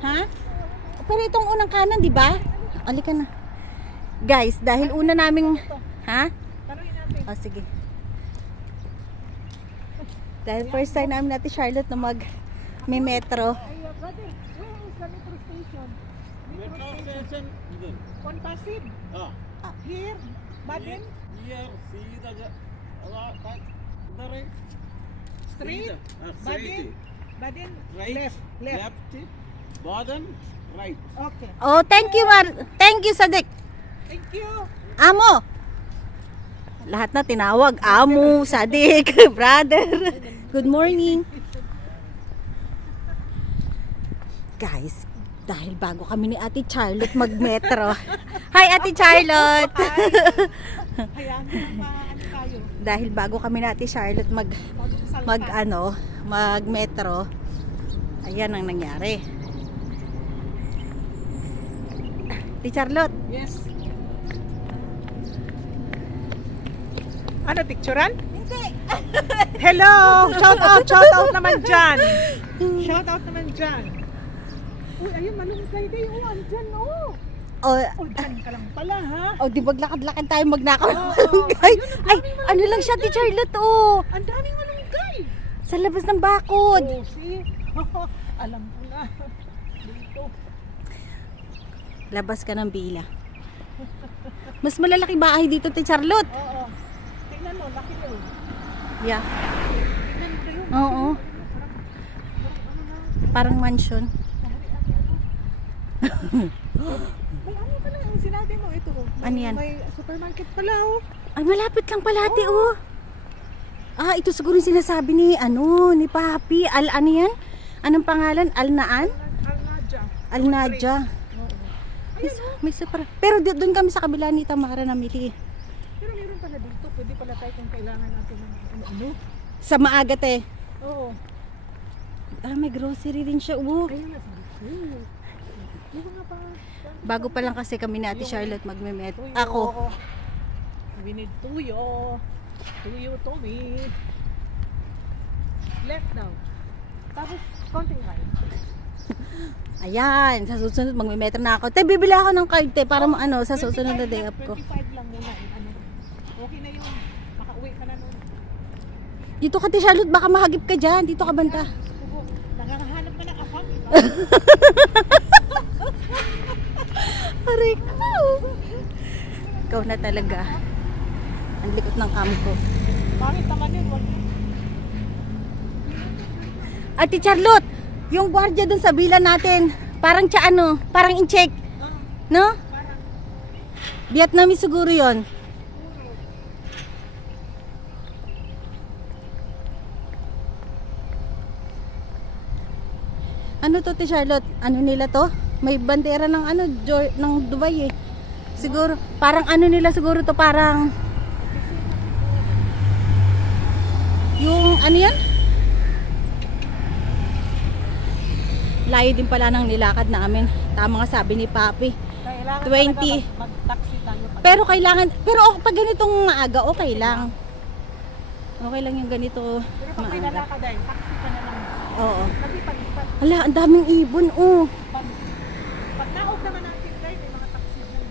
Ha? Pero itong unang kanan, di ba? Alika na. Guys, dahil una naming... Ha? Oh, sige. Dahil first time namin natin Charlotte na may metro. Metro station On Pasig. Here. Badin. Here, see the right. Street. Badin. Badin. Right. Left. Baden, right. Okay. Oh, thank you, Thank you, Sadik. Thank you. Amo. Lahat na tinawag. Amo, Sadik, brother. Good morning. Guys, dahil bago kami ni Ate Charlotte mag-metro. Hi, Ate Charlotte. Hayaan mo ano tayo. Dahil bago kami ni Ate Charlotte mag-metro. Ayan ang nangyari. Ate Charlotte. Yes. Ano, picturean? Hindi. Hello! Shout out naman dyan. Shout out naman dyan. Uy, ayun, malunggay din. Oh, andyan, oh. Oh, Dyan ka lang pala, ha? oh, di maglakad-lakad tayo magnakaw ng malunggay. Ay, ano lang siya, Ate Charlotte, oh. Ang daming malunggay. Sa labas ng bakod. Oh, see? Alam ko na. Dito. Labas ka ng bila. Mas malalaki bahay dito, Ate Charlotte. Oo. Tingnan mo, laki yun. Yeah. Tingnan mo kayo. Oo. Parang mansion. May ano pala yung sinabi mo ito. Ano yan? May supermarket pala, oh. Ay, malapit lang pala, ate, oh. Ah, ito siguro yung sinasabi ni Papi. Ano yan? Anong pangalan? Al-Naan? Al-Nadja. Al-Nadja. May super. Pero doon kami sa kabila ni Tamara namili. Pero meron pala dito. Pwede pala tayo kung kailangan natin ng ano. Sa maaga, te. Oo. Ah, may grocery rin siya, oh. Ayun na sabi. Yung mga pa. Bago pa lang kasi kami ni Ate Charlotte magme-met. Tuyo. Ako. We need tuyo. Tuyo, Tommy. Left now. Tapos, konting right. Ayan, sa susunod magme-metro na ako. Te, bibili ako ng card, te, para sa susunod na day up ko. 25 lang muna. Ano. Okay na yun. Makauwi ka na nun. Dito ka, Ate Charlotte, baka mahagip ka dyan. Dito ka banda. Nangangahanap ka ng afam. Aray ko. Ikaw na talaga. Ang likot ng cam ko. Bakit naman yun? Wag na. Ate Charlotte, yung gwardiya dun sa villa natin, parang parang in-check. No? Vietnamese siguro yon. Ano to, Ate Charlotte? Ano nila to? May bandera ng ng Dubai eh. Siguro, parang nila siguro to, parang yung yan? Layo din pala ng nilakad namin. Tama nga sabi ni Papi. Kailangan 20. mag-taxi tayo. Pero pag ganitong maaga, okay lang. Okay lang yung ganito Pero pag may maaga. lalakad tayo, taxi ka na lang. Oo. Naglipat-lipat. Hala, ang daming ibon, oh. Pag naog naman natin guys, may mga taxi na yun.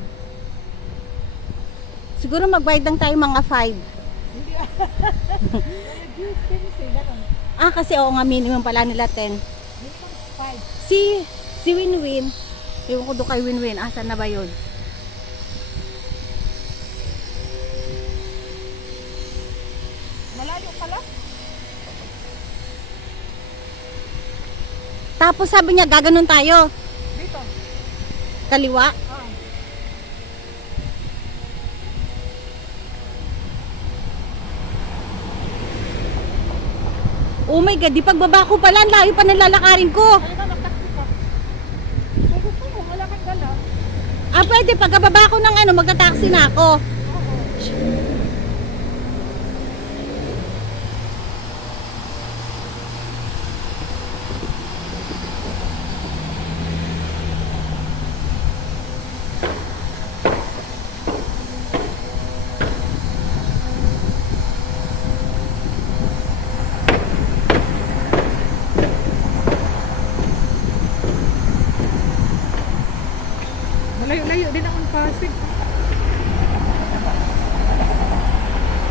Siguro magbayad lang tayo mga 5. Hindi juice din siya, gano'n. Ah, kasi oo nga, minimum pala nila 10. Dito, 5. Si Winwin, ewan ko doon kay Winwin, asan na ba yun? Malayo pala. Tapos sabi niya, gaganon tayo. Dito. Kaliwa. Oh my God, di pagbaba ko pala, ang layo pa nalalakarin ko. Halika, mag-taxi ka. Kung gusto mo, wala kang dala. Ah, pwede, pagkababa ko ng magta-taxi na ako. Malayo-layo din ang Pasig.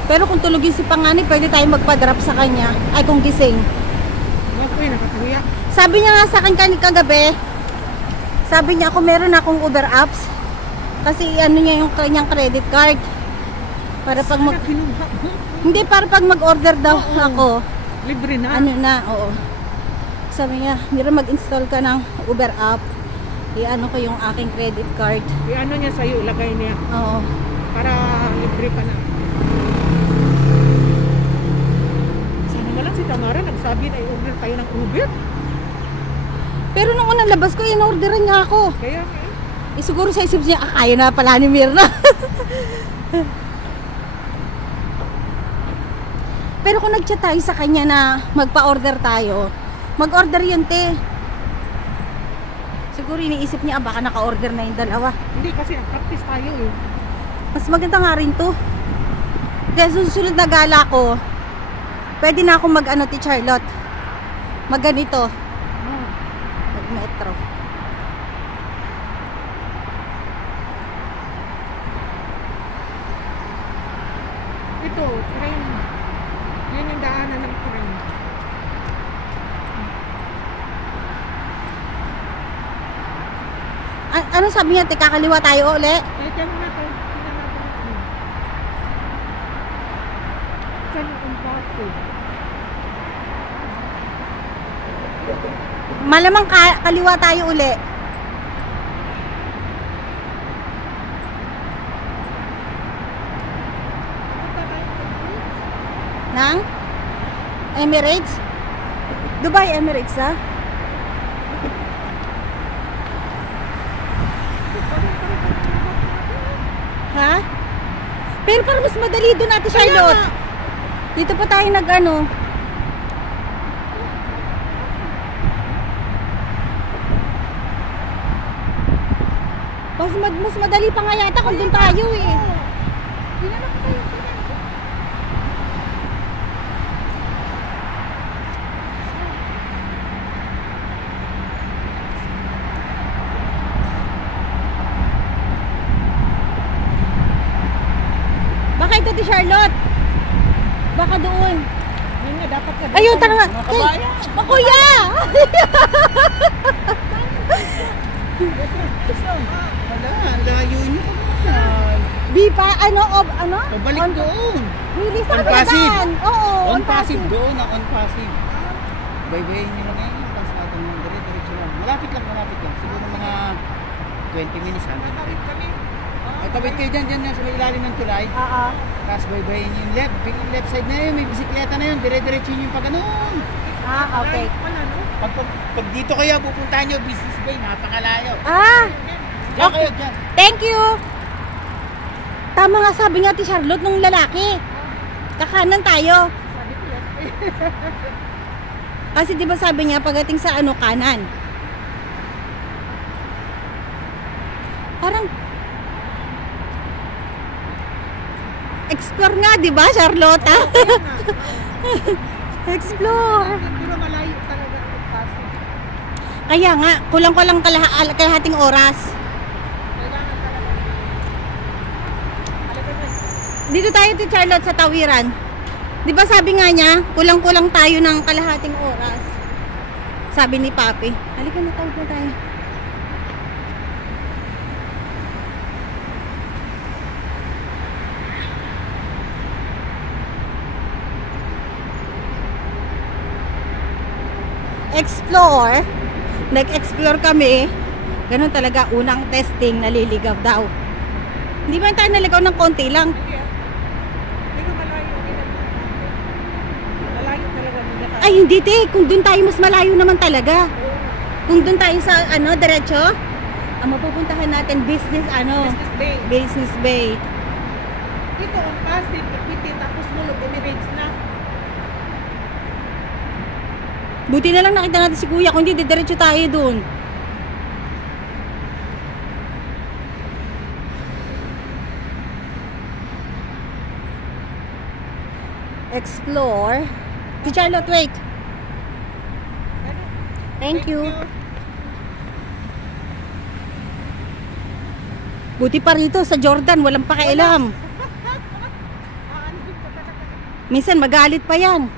Pero kung tulogin si Pangani, pwede tayo magpa-drop sa kanya. Ay, kung gising. Ako eh, nakatuya. Sabi niya nga sa akin kagabi, sabi niya ako meron akong Uber apps. Kasi ano niya yung kanyang credit card. Para pag Sana kinuha mo. hindi, para pag mag-order daw ako. Libre na. Ano na, oo. Sabi niya, mira mag-install ka ng Uber app. I-ano ko yung aking credit card. I-ano niya sa'yo, ilagay niya. Oo. Para libre ka na. Sana wala si Tamara, nagsabi na i-order tayo ng Uber. Pero nung unang labas ko, in-orderan niya ako. Kaya Siguro sa isip niya, kaya na pala ni Mirna. Pero kung nag-chat tayo sa kanya na magpa-order tayo, mag-order yun, te. Siguro iniisip niya, baka naka-order na yung dalawa. hindi kasi nag-practice tayo eh. Mas maganda nga rin to. Kaya susunod na gala ko, pwede na akong mag-ano, ti Charlotte. Mag-ganito. Mag-metro. Ito, train. Yan yung daanan ng train. Ano sabi niya, te, kakaliwa tayo uli? Eh, tiyan mo natin. Tingnan natin ang ano. Saan yung Pasig? Malamang kaliwa tayo uli. Nang? Emirates? Dubai Emirates, ha? Ha? Pero parang mas madali doon natin, Charlotte. Dito pa tayo nag-ano. Mas madali pa nga yata kung doon tayo eh. Baka ito ti Charlotte. Baka doon. Yan nga, dapat ka. Ayun, tara nga. Mga kabayan. Kuya! Wala, ang layo niyo pa. Di pa, ano? Pabalik doon. Really, On saan passive. yan? Oo, On passive doon, on passive. Baybayin niyo lang ngayon. Pasado mo, diretso lang. Malapit lang. Siguro mga 20 minutes. Ay, tawid kayo dyan sa may ilalim ng tulay. Oo. Tapos baybayin niyo yung left side na yun. May bisikleta na yun. Dire-diretso niyo yung pag ganun. Okay. Pag dito kayo, pupuntahan niyo Business Bay. Napakalayo. Diyan kayo, dyan. Thank you. Tama nga sabi nga ti Charlotte nung lalaki. Kakanan tayo. Kasi di ba sabi niya pagdating sa kanan. Parang explore nga, di ba, Charlotte? Explore. Pero malayo talaga ang Pasig. Kaya nga, kulang-kulang kalahating oras. Kailangan talaga. Dito tayo ti Charlotte sa Tawiran. Di ba sabi nga niya, kulang-kulang tayo ng kalahating oras. Sabi ni Papi. Halika na, tawag na tayo. Explore. Nag-explore kami. Ganun talaga, unang testing, naliligaw daw. Hindi ba tayo naligaw ng konti lang? Pero malayo. Malayo talaga. Ay, hindi te. Kung dun tayo, mas malayo naman talaga. Kung dun tayo sa, diretso, ang mapupuntahan natin, Business Bay. Business Bay. Dito ang Pasig, Equity, tapos Mulog, Emirates na. Buti na lang nakita natin si Kuya, kung hindi, diretso tayo dun. Explore. Si Charlotte, wait. Thank you. Buti pa rito sa Jordan, walang pakialam. Aanin ka talaga. Minsan magalit pa yan.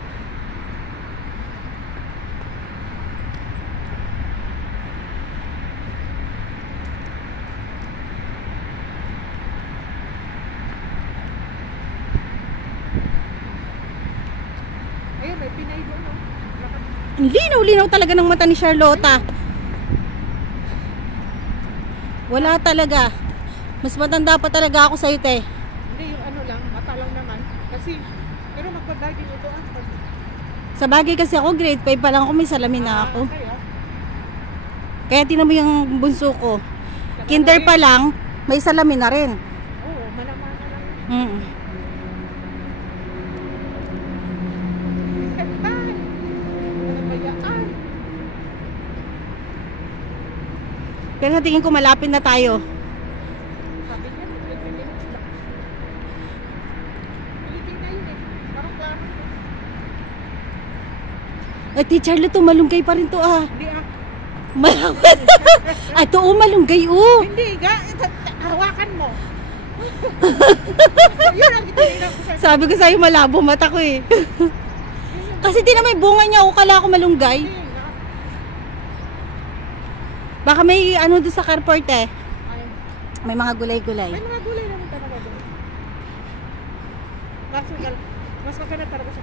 Ayun, may Pinay doon. No? Ang linaw-linaw talaga ng mata ni Charlotta. Wala talaga. Mas matanda pa talaga ako sa'yo, te. Hindi, yung ano lang, mata lang naman. Kasi, pero magpagay din ito. Sa bagay kasi ako, grade 5 pa lang ako, may salamin na ako. Kaya, Kaya tinan mo yung bunso ko. Kinder pa lang, may salamin na rin. oo, malamana lang. Mm. Ay, ano ba yan? Pero sa tingin ko malapit na tayo. Sabi niya, 20 minutes lang. Piligin na yun eh. Parang klaro. Eh, Teacher Charlotte, malunggay pa rin to ah. Hindi ah. Malapit. Ay, to malunggay oh. Hindi, hawakan mo. Yun ang itinignan ko sa'yo. Sabi ko sa'yo, malabo mata ko eh. Kasi tinan mo yung bunga niya, o kala ko malunggay. Hindi, Baka may ano doon sa carport eh. ay, May mga gulay-gulay. may mga gulay naman talaga doon. Kaso, mas maganda talaga sa